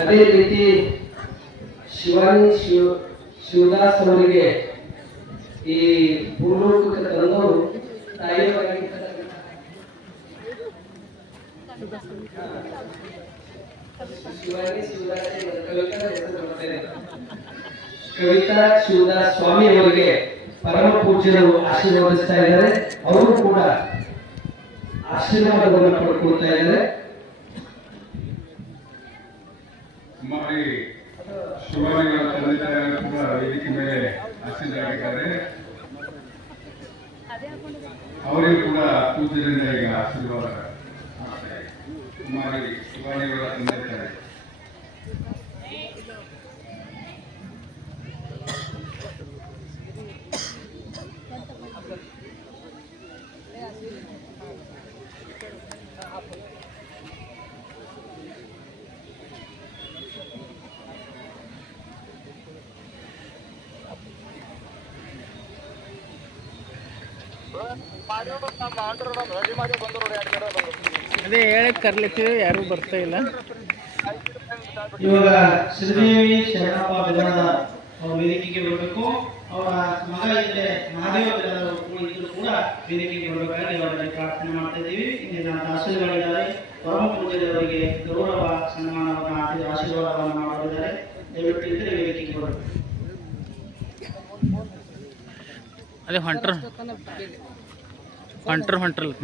ಅದೇ ರೀತಿ ಶಿವಾನಿ ಶಿವ ಶಿವದಾಸ್ ಅವರಿಗೆ ಈ ಭೂಲೋಕಕ್ಕೆ ತಂದವರು ಶಿವಾನಿ ಕವಿತಾ ಶಿವದಾಸ್ ಸ್ವಾಮಿ ಅವರಿಗೆ ಪರಮ ಪೂಜ್ಯರು ಆಶೀರ್ವದಿಸ್ತಾ ಇದ್ದಾರೆ. ಅವರು ಕೂಡ ಆಶೀರ್ವಾದವನ್ನು ಪಡ್ಕೊಳ್ತಾ ಇದ್ದಾರೆ. ಕುಮಾರಿ ಶಿವಾನಿಗಳ ತಂದೆ ತಾಯಿಗಳು ವೇದಿಕೆ ಮೇಲೆ ಆಸೀನರಾಗಿದ್ದಾರೆ ಅವರಿಗೂ ಕೂಡ ಪೂಜೆಯಿಂದ ಈಗ ಆಶೀರ್ವಾದ. ಕುಮಾರಿ ಶಿವಾನಿಗಳ ತಂದೆ ಅದೇ ಹೇಳಕ್ ಕರ್ಲಿತ್ತೀವಿ ಯಾರು ಬರ್ತಾ ಇಲ್ಲ. ಇವಾಗ ಶ್ರೀದೇವಿ ಶರಣಪ್ಪ ವಿಧಾನ ಅವ್ರ ವೇದಿಕೆಗೆ ಬರಬೇಕು. ಅವರ ಮಗ ಇಲ್ಲೇ ಮಹಾದೇವ ವಿಧಾನ ಕೂಡ ವೇದಿಕೆಗೆ ಬರಬೇಕಾಗಿ ಅವರಲ್ಲಿ ಪ್ರಾರ್ಥನೆ ಮಾಡ್ತಾ ಇದ್ದೀವಿ. ಇಂದಿನ ಆಶೀರ್ವಾದಿದ್ದಾರೆ ಪರಮ ಪೂಜೆಯವರಿಗೆ ಗೌರವ ಸನ್ಮಾನವನ್ನು ಆಶೀರ್ವಾದ- ಆಶೀರ್ವಾದವನ್ನು ಮಾಡಿದ್ದಾರೆ ದಯವಿಟ್ಟು ಇದ್ದರೆ ವೇದಿಕೆಗೆ ಬರಬೇಕು. ಅದೇ ಹೊಂಟ್ರ ಹೊಂಟ್ರ ಹೊಂಟ್ರಲ್ಲ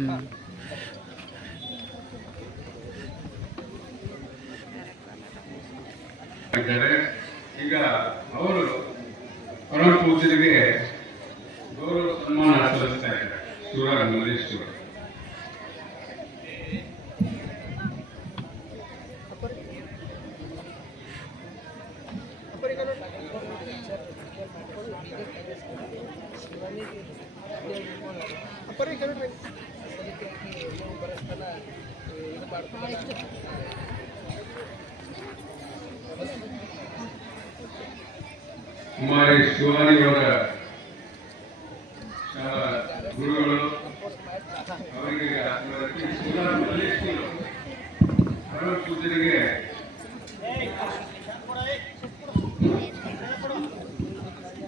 ಈಗ ಅವರು ಪರಮ ಪೂಜರಿಗೆ ಗೌರವ ಸನ್ಮಾನ ಸಲ್ಲಿಸ್ತಾ ಇದ್ದಾರೆ. ಶಿವರಾಜ ಮಲ್ಲೇಶ್ವರ ಕುಮಾರಿ ಶಿವಾನಿಯವರ ಶಾಲಾ ಗುರುಗಳು ಅವರಿಗೆ ಪೂಜ್ಯರಿಗೆ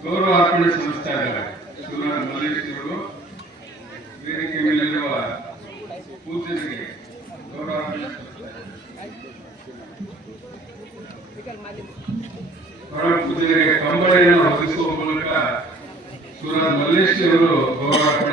ಗೌರವ ಅರ್ಪಣೆ ಸಲ್ಲಿಸ್ತಾ ಇದ್ದಾರೆ ಶಿವರಾಜ ಮಲ್ಲೇಶ್ವರರು ವೇದಿಕೆ ಮೇಲಿರುವ ಪೂಜ್ಯರಿಗೆ ಗೌರವ ಅರ್ಪಣೆ ಸಲ್ಲಿಸ್ತಾ ಇದ್ದಾರೆ. ಪರಮ ಪೂಜ್ಯರಿಗೆ ಕಂಬಳಿಯನ್ನು ಹೊಸಿಸುವ ಮೂಲಕ ಸೂರಜ್ ಮಲ್ಲೇಶ್ ಅವರು ಗೌರವ